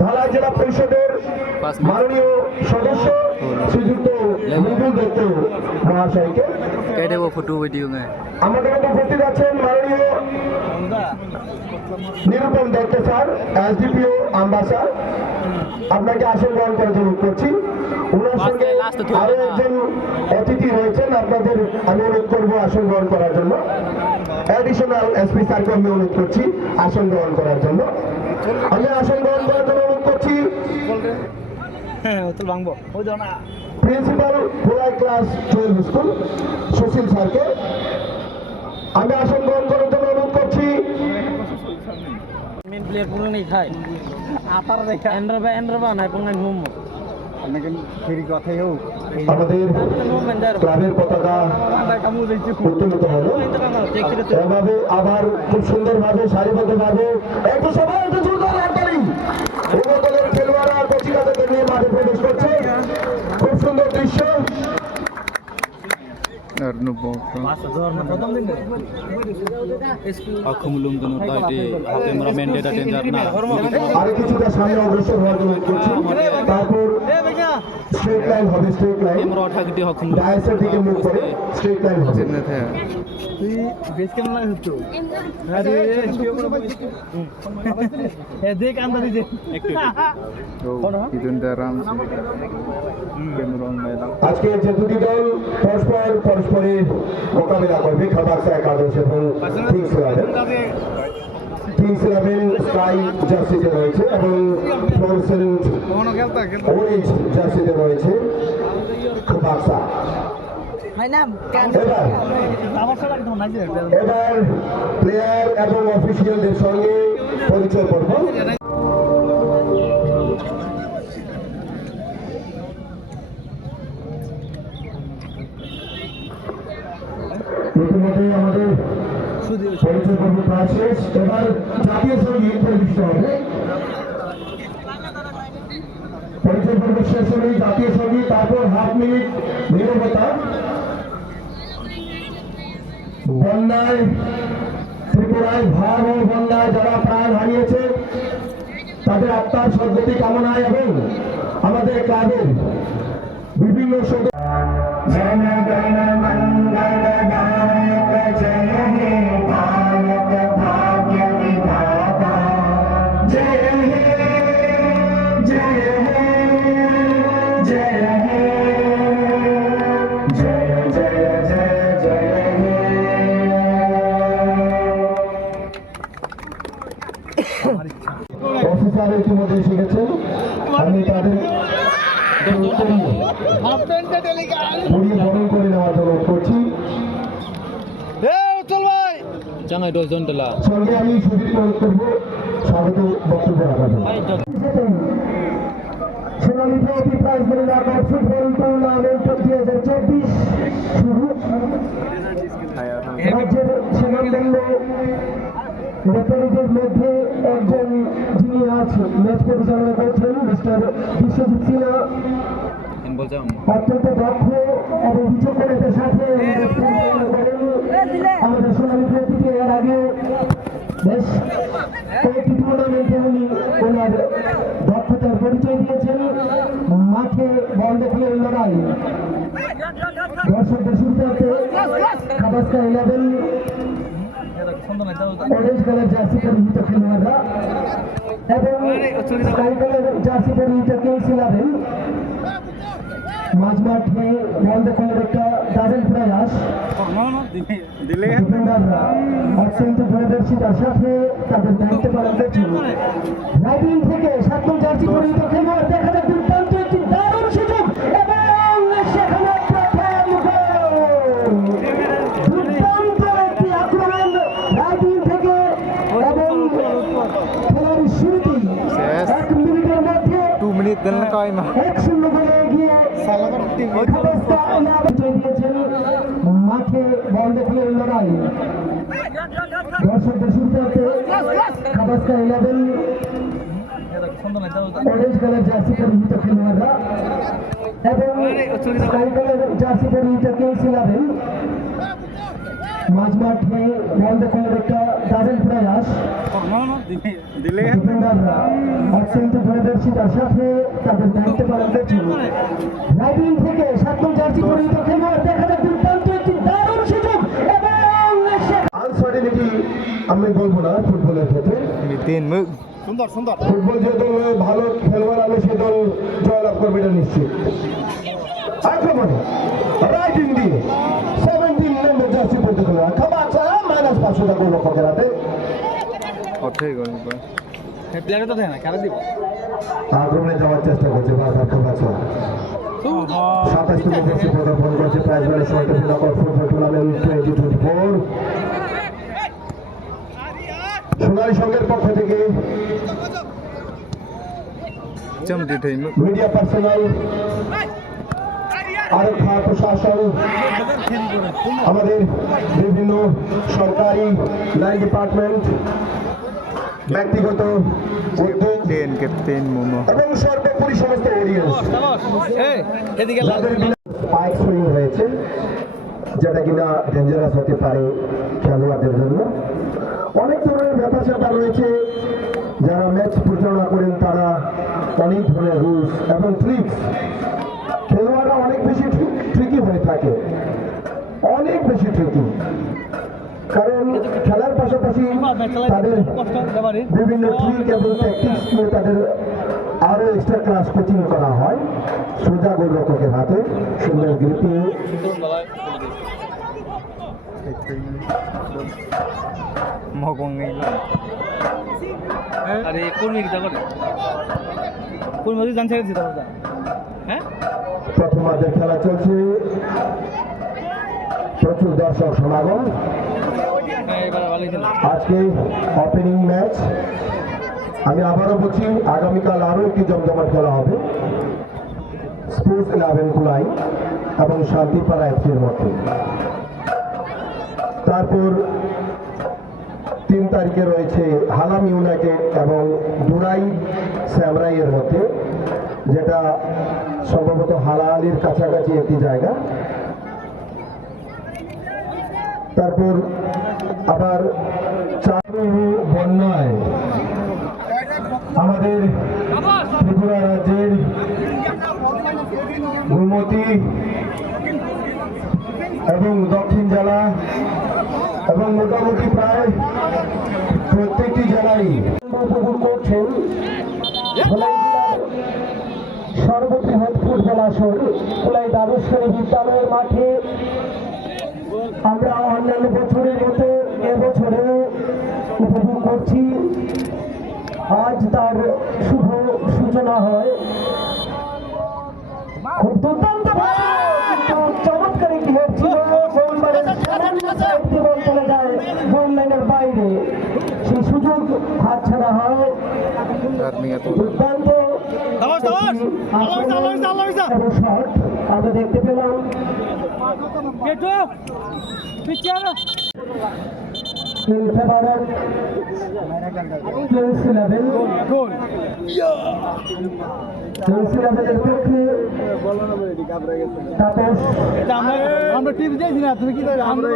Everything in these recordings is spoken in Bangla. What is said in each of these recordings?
ঢালাই জেলা পরিষদের মাননীয় সদস্য শ্রীযুক্ত মৃদুল দত্ত মহাশয়কে আমাদের মধ্যে উপস্থিত আছেন মাননীয় নিরূপম দত্ত স্যার, এসডিপিও আমবাসা। আপনাকে আসন গ্রহণ করার জন্য করছি। ওনার সঙ্গে আরো একজন অতিথি রয়েছেন, আপনাদের আমি অনুরোধ করবো আসন গ্রহণ করার জন্য। অ্যাডিশনাল এসপি স্যারকে আমি অনুরোধ করছি আসন গ্রহণ করার জন্য। আমি আসন গ্রহণ করার জন্য অনুরোধ করছি প্রিন্সিপাল ভোলাই ক্লাস 12 স্কুল সুশীল স্যারকে। আমি আসন গ্রহণ করার জন্য অনুরোধ করছি আমাদের ক্লাবের পতাকা উত্তোলিত হলো। এভাবে আবার খুব সুন্দরভাবে সারিবদ্ধভাবে একটু সবাই একটু জোরদার হাততালি। পূর্ব দলের খেলোয়াড়রা কচিকাচাদের নিয়ে মাঠে প্রবেশ করছে, খুব সুন্দর দৃশ্য। আরে কিছুটা সামনে অগ্রসর হওয়ার জন্য করছি, তারপর স্ট্রেট লাইন হবে, স্ট্রেট লাইন ডায়াসের দিকে মুখ করে স্ট্রেট লাইন হবে। আজকে যে দুটি দল পরস্পরের মোকাবিলা করবে, খাবারসা একাদশ এবং কিংস ইলেভেন স্কাই জার্সিতে রয়েছে এবং ফ্লোরসেন্ট অরেঞ্জ জার্সিতে রয়েছে খাবারসা। এবার প্লেয়ার এবং অফিসিয়ালদের সঙ্গে পরিচয় করব। ইতিমধ্যে আমাদের পরিচয় পর্ব প্রায় শেষ। এবার জাতীয় সঙ্গীত পরিবেশিত হবে। পরিচয় পর্ব শেষ হলেই জাতীয় সঙ্গীত, তারপর হাফ মিনিট নীরবতা। বন্যায় ত্রিপুরায় ভয়াবহ বন্যায় যারা প্রাণ হারিয়েছে তাদের আত্মার সদ্গতি কামনায় এবং আমাদের ক্লাবের বিভিন্ন অফিসার ইতিমধ্যে এসে গেছেন। আমি তাদের বরণ করে নেওয়ার জন্য করছি। সঙ্গে আমি সুযোগ করবো স্বাগত বক্তব্য রাখার জন্য। সোনালী ট্রফি প্রাইজ মানি রাখার ফুটবল টুর্নামেন্ট 2024 শুরু। রাজ্যের সেনাবৃন্দ রেফারিদের মধ্যে একজন যিনি আজ ম্যাচ পরিচালনা করছেন মিস্টার বিশ্বজিৎ সিনহা, অত্যন্ত দক্ষ এবং বিচক্ষণতার সাথে আমাদের সোনালী ট্রফিকে এর আগে বেশ কয়েকটি টুর্নামেন্টে উনি ওনার দক্ষতার পরিচয় দিয়েছেন। মাঠে বল দেখলে লড়াই, দর্শকদের সুবিধার্থে খাবাসকা 11 অরেঞ্জ কালার জার্সি পরিহিত খেলোয়াড়রা এবং স্কাই কালার জার্সি পরিহিত কিংস ইলেভেন মাঝ মাঠে বল দখলের একটা দারুণ প্রয়াস। ডিফেন্ডাররা অত্যন্ত দূরদর্শিতার সাথে তাদের দায়িত্ব পালন করছেন। রাইডিং থেকে 7 নং জার্সি পরিহিত খেলোয়াড় দেখা যায় দুর্দান্ত একটি দারুণ সুযোগ এবং সেখানে প্রথম গোল। দুর্দান্ত একটি আক্রমণ রাইডিং থেকে এবং খেলার শুরুতেই 1 মিনিটের মধ্যে 2 মিনিট দেন কয় না 1-0 গোলে এগিয়ে মাঠে বল দেখলে লড়াই, দর্শকদের সুবিধার্থে খাবাসকা 11 অরেঞ্জ কালার জার্সি পরিহিত খেলোয়াড়রা এবং স্কাই কালার জার্সি পরিহিত কিংস ইলেভেন মাঝ মাঠে বল দখলের একটা দারুণ প্রয়াস। ডিফেন্ডাররা অত্যন্ত দূরদর্শিতার সাথে তাদের দায়িত্ব পালন করছেন। রাইট থেকে 7 নম্বর জার্সি পরিহিত খেলোয়াড়, দেখা যাক দুর্দান্ত একটি দারুণ সুযোগ এবং আনসার্টেনিটি আমি বলবো না ফুটবলের ক্ষেত্রে। ফুটবল যে দল ভালো খেলোয়াড় আনে সে দল জয়লাভ করবে এটা নিশ্চিত। আক্রমণে রাইটিং দিয়ে 17 নম্বর জার্সি পরিহিত খেলোয়াড় খাবাচা -500 টাকা গোলরক্ষকের হাতে। আক্রমণে যাওয়ার চেষ্টা করছে বারবার খাবাচা। 27 নম্বর জার্সি পদার্পণ করছে প্রাইজ মানি সহ নকআউট ফুটবল টুর্নামেন্ট 2024। সোনালী সংঘের পক্ষ থেকে মিডিয়া পার্সোনাল, আরক্ষা প্রশাসন, আমাদের বিভিন্ন সরকারি লাইন ডিপার্টমেন্ট, ব্যক্তিগত উদ্যোগ এবং সর্বোপরি সমস্ত অডিয়েন্স স্পাইক সুইং হয়েছে, যেটা কিনা ডেঞ্জারাস হতে পারে খেলোয়াড়দের জন্য। অনেক ধরনের ব্যাপার স্যাপার রয়েছে, যারা ম্যাচ পরিচালনা করেন তারা অনেক ধরনের রুলস এবং ট্রিক্স, খেলোয়াড়রা অনেক বেশি ট্রিকি হয়ে থাকে, অনেক বেশি ট্রিকি, কারণ খেলার পাশাপাশি তাদের বিভিন্ন ট্রিক এবং ট্যাকটিক্স নিয়ে তাদের আরো এক্সট্রা ক্লাস কোচিং করা হয়। সোজা গোলরক্ষকের হাতে সুন্দর গ্রিপিং, প্রথমার্ধের খেলা চলছে, প্রচুর দর্শক সমাগম। আজকে ওপেনিং ম্যাচ, আমি আবারও বলছি আগামীকাল আরো একটি জমজমাট খেলা হবে স্পোর্টস 11 কুলাই এবং শান্তিপাড়া এফসির মধ্যে। তারপর 3 তারিখে রয়েছে হালাম ইউনাইটেড এবং দুরাই স্যামরাইয়ের মধ্যে, যেটা সম্ভবত হালালির কাছাকাছি একটি জায়গা। তারপর আবার বন্যায় আমাদের ত্রিপুরা রাজ্যের গোমতী এবং দক্ষিণ জেলা এবং মোটামুটি প্রায় প্রত্যেকটি জেলায় উপভোগ করছেন সর্ববৃহৎ ফুটবল আসর কুলাই দ্বাদশ শ্রেণী বিদ্যালয়ের মাঠে। আমরা অন্যান্য বছরের মতো এবছরেও উপভোগ করছি। আজ তার শুভ সূচনা হয়। খুব দুর্দান্ত চমৎকার একটি হেড ছিল, গোলবারের সামান্য সাইড দিয়ে বল চলে যায় গোল লাইনের বাইরে, সেই সুযোগ হাতছাড়া হয়। দুর্দান্ত শট আমরা দেখতে পেলাম। In favor of Kings 11 এর পক্ষে তাপস, আমরা টিভি দেখছি না, তুমি কি করে আমরা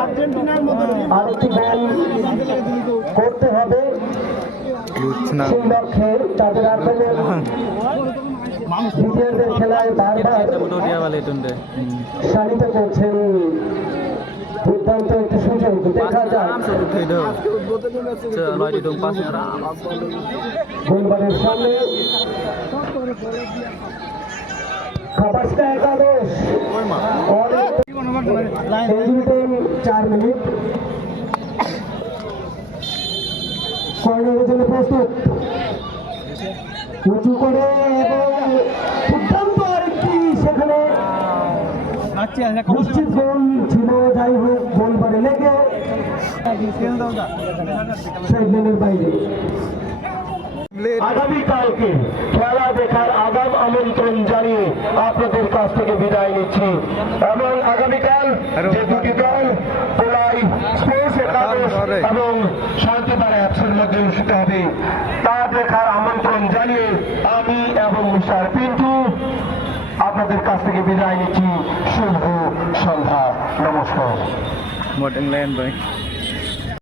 আর্জেন্টিনার মতো আরেকটি গোল করতে হবে সেই লক্ষ্যে তাদের আগ্রহের দ্বিতীয়দের খেলায় বারবার শানিত করছেন। দুর্দান্ত একটি সুযোগ, দেখা যায় গোলবারের সামনে খাবাসটা একাদশ 4 মিনিট কর্নারের জন্য প্রস্তুত, উঁচু করে এবং দুর্দান্ত আরেকটি সেখানে নিশ্চিত গোল ছিল। যাই হোক গোলবারে লেগে সাইডলাইনের বাইরে। আগামীকালকে খেলা দেখার আগাম আমন্ত্রণ জানিয়ে আপনাদের কাছ থেকে বিদায় নিচ্ছি এবং আগামীকাল যে দুটি দল পোলাই স্পোর্টস একাদশ এবং শান্তিপাড়া অ্যাপসের মধ্যে অনুষ্ঠিত হবে তা দেখার আমন্ত্রণ জানিয়ে আমি এবং মিস্টার পি কাছ থেকে বিদায় নিচ্ছি। শুভ সন্ধ্যা, নমস্কার। Modern land, boy.